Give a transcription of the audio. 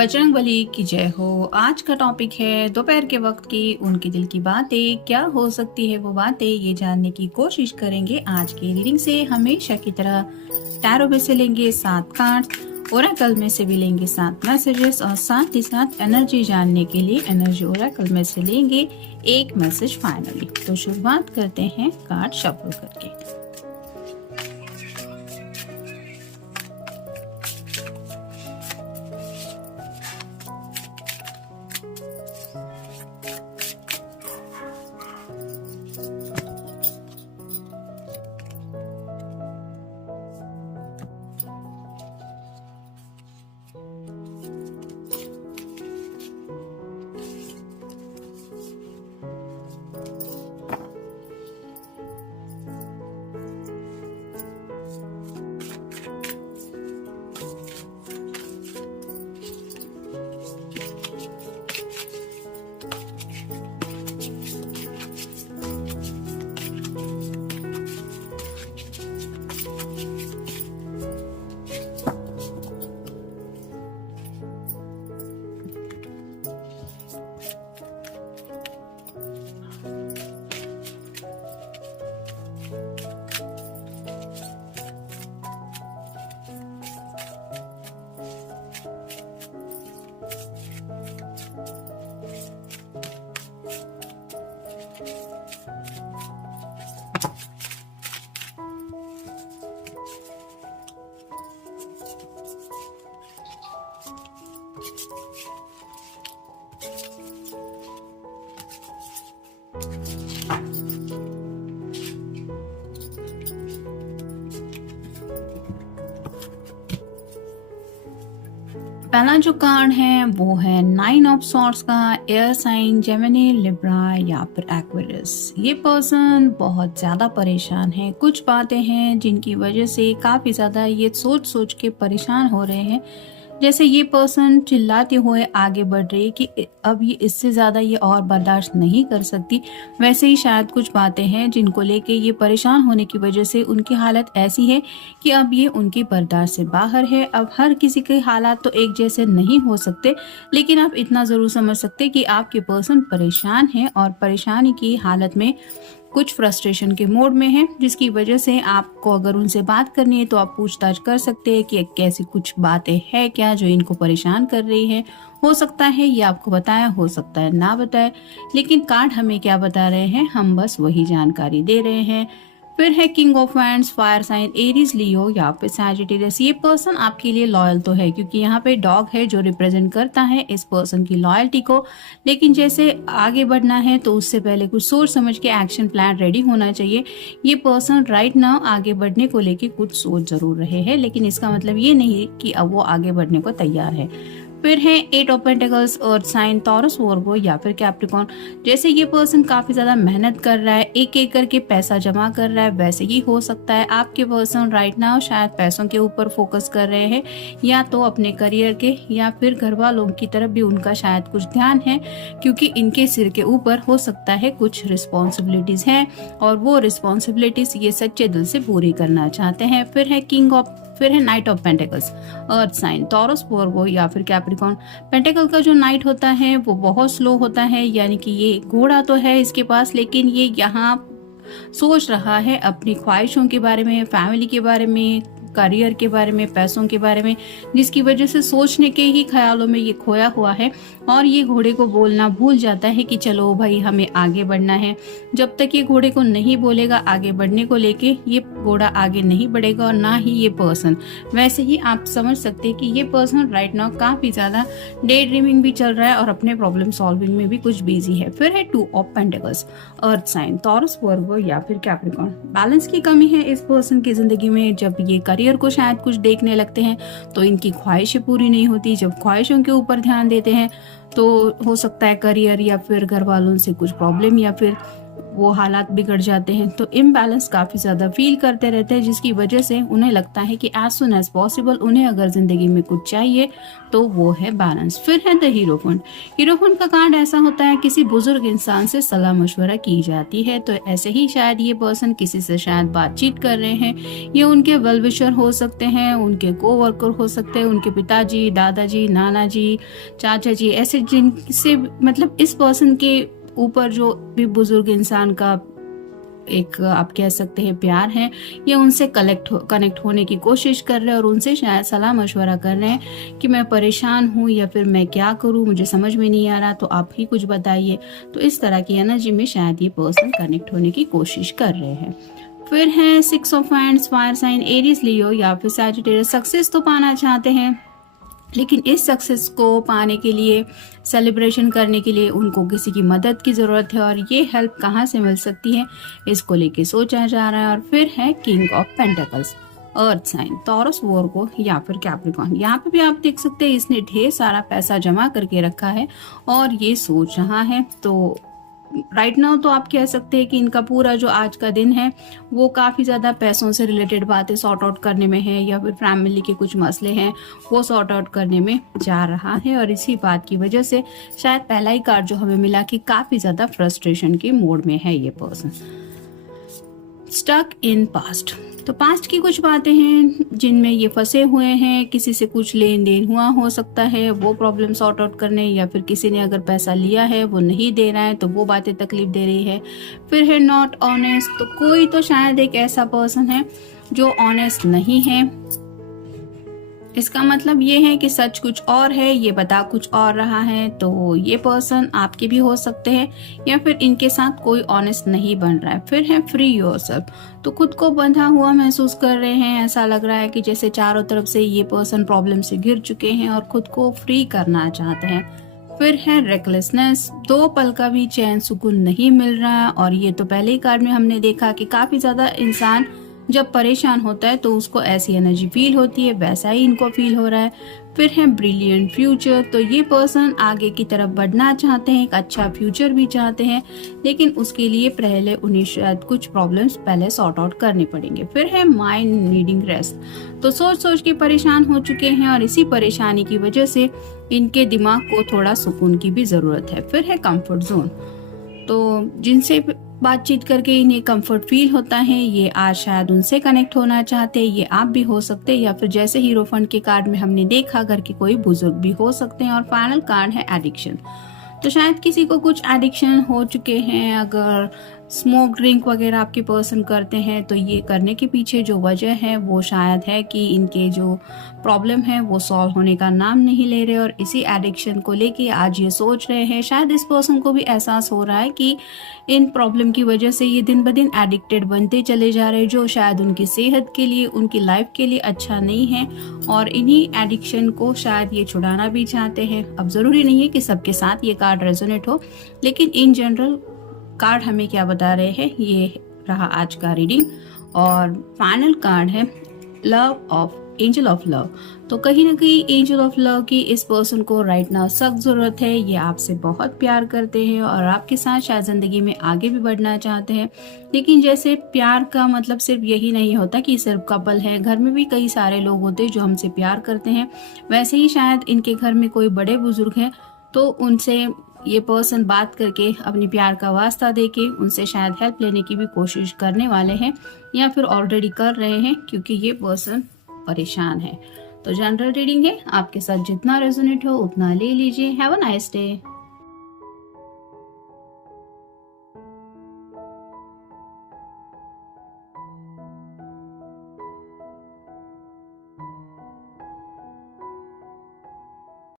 बजरंगबली की जय हो। आज का टॉपिक है दोपहर के वक्त की उनके दिल की बातें। क्या हो सकती है वो बातें, ये जानने की कोशिश करेंगे। आज की रीडिंग से हमेशा की तरह टैरो में से लेंगे 7 कार्ड, ओरेकल में से भी लेंगे 7 मैसेजेस और साथ ही साथ एनर्जी जानने के लिए एनर्जी ओरेकल में से लेंगे एक मैसेज फाइनली। तो शुरुआत करते हैं कार्ड शफल करके। पहला जो कार्ड है वो है 9 ऑफ सॉर्ड्स का। एयर साइन जेमिनी, लिब्रा या फिर एक्वेरियस। ये पर्सन बहुत ज़्यादा परेशान है। कुछ बातें हैं जिनकी वजह से काफ़ी ज़्यादा ये सोच सोच के परेशान हो रहे हैं। जैसे ये पर्सन चिल्लाते हुए आगे बढ़ रही है कि अब ये इससे ज़्यादा ये और बर्दाश्त नहीं कर सकती। वैसे ही शायद कुछ बातें हैं जिनको लेके ये परेशान होने की वजह से उनकी हालत ऐसी है कि अब ये उनकी बर्दाश्त से बाहर है। अब हर किसी के हालात तो एक जैसे नहीं हो सकते, लेकिन आप इतना ज़रूर समझ सकते कि आपके पर्सन परेशान है और परेशानी की हालत में कुछ फ्रस्ट्रेशन के मोड में है, जिसकी वजह से आपको अगर उनसे बात करनी है तो आप पूछताछ कर सकते हैं कि कैसी कुछ बातें हैं क्या जो इनको परेशान कर रही है। हो सकता है ये आपको बताया, हो सकता है ना बताए, लेकिन कार्ड हमें क्या बता रहे हैं, हम बस वही जानकारी दे रहे हैं। फिर है king of wands, fire sign Aries, Leo या फिर सैजिटेरियस। ये पर्सन आपके लिए लॉयल तो है क्योंकि यहाँ पे डॉग है जो रिप्रेजेंट करता है इस पर्सन की लॉयल्टी को। लेकिन जैसे आगे बढ़ना है तो उससे पहले कुछ सोच समझ के एक्शन प्लान रेडी होना चाहिए। ये पर्सन राइट नाउ आगे बढ़ने को लेके कुछ सोच जरूर रहे हैं, लेकिन इसका मतलब ये नहीं कि अब वो आगे बढ़ने को तैयार है। फिर है 8 of pentacles, earth sign, Taurus, Virgo या फिर कैप्रिकॉर्न। जैसे ये पर्सन काफी ज्यादा मेहनत कर रहा है, एक एक करके पैसा जमा कर रहा है, वैसे ही हो सकता है आपके पर्सन राइट नाउ शायद पैसों के ऊपर फोकस कर रहे हैं, या तो अपने करियर के या फिर घर वालों की तरफ भी उनका शायद कुछ ध्यान है, क्योंकि इनके सिर के ऊपर हो सकता है कुछ रिस्पॉन्सिबिलिटीज हैं और वो रिस्पॉन्सिबिलिटीज ये सच्चे दिल से पूरी करना चाहते हैं। फिर है knight of pentacles, earth sign, Taurus, Virgo या फिर कैप्रिकॉर्न। पेंटिकल का जो नाइट होता है वो बहुत स्लो होता है, यानी कि ये घोड़ा तो है इसके पास, लेकिन ये यहाँ सोच रहा है अपनी ख्वाहिशों के बारे में, फैमिली के बारे में, करियर के बारे में, पैसों के बारे में, जिसकी वजह से सोचने के ही ख्यालों में ये खोया हुआ है और ये घोड़े को बोलना भूल जाता है कि चलो भाई हमें आगे बढ़ना है। जब तक ये घोड़े को नहीं बोलेगा आगे बढ़ने को लेके, ये घोड़ा आगे नहीं बढ़ेगा और ना ही ये पर्सन। वैसे ही आप समझ सकते हैं कि ये पर्सन राइट नाउ काफी ज्यादा डे ड्रीमिंग भी चल रहा है और अपने प्रॉब्लम सॉल्विंग में भी कुछ बिजी है। फिर है 2 of pentacles, earth sign, Taurus, Virgo या फिर कैप्रिकॉर्न। बैलेंस की कमी है इस पर्सन की जिंदगी में। जब ये करियर को शायद कुछ देखने लगते हैं तो इनकी ख्वाहिशें पूरी नहीं होती। जब ख्वाहिशों के ऊपर ध्यान देते हैं तो हो सकता है करियर या फिर घर वालों से कुछ प्रॉब्लम या फिर वो हालात बिगड़ जाते हैं, तो इम्बैलेंस काफ़ी ज़्यादा फील करते रहते हैं, जिसकी वजह से उन्हें लगता है कि एज सुन एज पॉसिबल उन्हें अगर ज़िंदगी में कुछ चाहिए तो वो है बैलेंस। फिर है द हीरोफंट। हीरोफंट का कार्ड ऐसा होता है, किसी बुजुर्ग इंसान से सलाह मशवरा की जाती है, तो ऐसे ही शायद ये पर्सन किसी से शायद बातचीत कर रहे हैं, ये उनके वेल विशर हो सकते हैं, उनके कोवर्कर हो सकते हैं, उनके पिताजी, दादाजी, नाना जी, चाचा जी, ऐसे जिनसे मतलब इस पर्सन के ऊपर जो भी बुजुर्ग इंसान का एक आप कह सकते हैं प्यार है, ये उनसे कनेक्ट होने की कोशिश कर रहे हैं और उनसे शायद सलाह मशवरा कर रहे हैं कि मैं परेशान हूँ या फिर मैं क्या करूँ, मुझे समझ में नहीं आ रहा, तो आप ही कुछ बताइए। तो इस तरह की एनर्जी में शायद ये पर्सन कनेक्ट होने की कोशिश कर रहे हैं। फिर है 6 of wands, fire sign, Aries, Leo या फिर सैजिटेरियस। सक्सेस तो पाना चाहते हैं, लेकिन इस सक्सेस को पाने के लिए, सेलिब्रेशन करने के लिए उनको किसी की मदद की ज़रूरत है, और ये हेल्प कहाँ से मिल सकती है इसको लेके सोचा जा रहा है। और फिर है king of pentacles, earth sign, Taurus, Virgo या फिर कैप्रिकॉर्न। यहाँ पे भी आप देख सकते हैं इसने ढेर सारा पैसा जमा करके रखा है और ये सोच रहा है। तो राइट नाउ तो आप कह सकते हैं कि इनका पूरा जो आज का दिन है वो काफ़ी ज़्यादा पैसों से रिलेटेड बातें सॉर्ट आउट करने में है, या फिर फैमिली के कुछ मसले हैं वो सॉर्ट आउट करने में जा रहा है। और इसी बात की वजह से शायद पहला ही कार्ड जो हमें मिला कि काफ़ी ज़्यादा फ्रस्ट्रेशन के मोड में है ये पर्सन। स्टक इन पास्ट, तो पास्ट की कुछ बातें हैं जिनमें ये फंसे हुए हैं, किसी से कुछ लेन देन हुआ हो सकता है, वो प्रॉब्लम सॉर्ट आउट करने, या फिर किसी ने अगर पैसा लिया है वो नहीं दे रहा है तो वो बातें तकलीफ दे रही है। फिर है नॉट ऑनेस्ट, तो कोई तो शायद एक ऐसा पर्सन है जो ऑनेस्ट नहीं है। इसका मतलब ये है कि सच कुछ और है, ये बता कुछ और रहा है, तो ये पर्सन आपके भी हो सकते हैं या फिर इनके साथ कोई ऑनेस्ट नहीं बन रहा है। फिर है फ्री योरसेल्फ, तो खुद को बंधा हुआ महसूस कर रहे हैं, ऐसा लग रहा है कि जैसे चारों तरफ से ये पर्सन प्रॉब्लम से घिर चुके हैं और खुद को फ्री करना चाहते हैं। फिर है रेकलेसनेस, 2 पल का भी चैन सुकून नहीं मिल रहा, और ये तो पहले ही कार्ड में हमने देखा कि काफी ज्यादा इंसान जब परेशान होता है तो उसको ऐसी एनर्जी फील होती है, वैसा ही इनको फील हो रहा है। फिर है ब्रिलियंट फ्यूचर, तो ये पर्सन आगे की तरफ बढ़ना चाहते हैं, एक अच्छा फ्यूचर भी चाहते हैं, लेकिन उसके लिए पहले उन्हें शायद कुछ प्रॉब्लम्स पहले सॉर्ट आउट करने पड़ेंगे। फिर है माइंड नीडिंग रेस्ट, तो सोच सोच के परेशान हो चुके हैं और इसी परेशानी की वजह से इनके दिमाग को थोड़ा सुकून की भी जरूरत है। फिर है कंफर्ट जोन, तो जिनसे बातचीत करके इन्हें कंफर्ट फील होता है, ये आज शायद उनसे कनेक्ट होना चाहते हैं, ये आप भी हो सकते हैं, या फिर जैसे हीरोफंट के कार्ड में हमने देखा घर के कोई बुजुर्ग भी हो सकते हैं। और फाइनल कार्ड है एडिक्शन, तो शायद किसी को कुछ एडिक्शन हो चुके हैं, अगर स्मोक ड्रिंक वगैरह आपके पर्सन करते हैं तो ये करने के पीछे जो वजह है वो शायद है कि इनके जो प्रॉब्लम है वो सॉल्व होने का नाम नहीं ले रहे, और इसी एडिक्शन को लेके आज ये सोच रहे हैं। शायद इस पर्सन को भी एहसास हो रहा है कि इन प्रॉब्लम की वजह से ये दिन ब दिन एडिक्टेड बनते चले जा रहे हैं, जो शायद उनकी सेहत के लिए, उनकी लाइफ के लिए अच्छा नहीं है, और इन्हीं एडिक्शन को शायद ये छुड़ाना भी चाहते हैं। अब जरूरी नहीं है कि सबके साथ ये कार्ड रेजोनेट हो, लेकिन इन जनरल कार्ड हमें क्या बता रहे हैं, ये रहा आज का रीडिंग। और फाइनल कार्ड है love of angel of love, तो कहीं ना कहीं एंजल ऑफ लव की इस पर्सन को राइट नाउ सख्त जरूरत है। ये आपसे बहुत प्यार करते हैं और आपके साथ शायद जिंदगी में आगे भी बढ़ना चाहते हैं, लेकिन जैसे प्यार का मतलब सिर्फ यही नहीं होता कि सिर्फ कपल है, घर में भी कई सारे लोग होते हैं जो हमसे प्यार करते हैं। वैसे ही शायद इनके घर में कोई बड़े बुजुर्ग हैं, तो उनसे ये पर्सन बात करके अपनी प्यार का वास्ता देके उनसे शायद हेल्प लेने की भी कोशिश करने वाले हैं, या फिर ऑलरेडी कर रहे हैं, क्योंकि ये पर्सन परेशान है। तो जनरल रीडिंग है, आपके साथ जितना रेजोनेट हो उतना ले लीजिए। Have a nice day.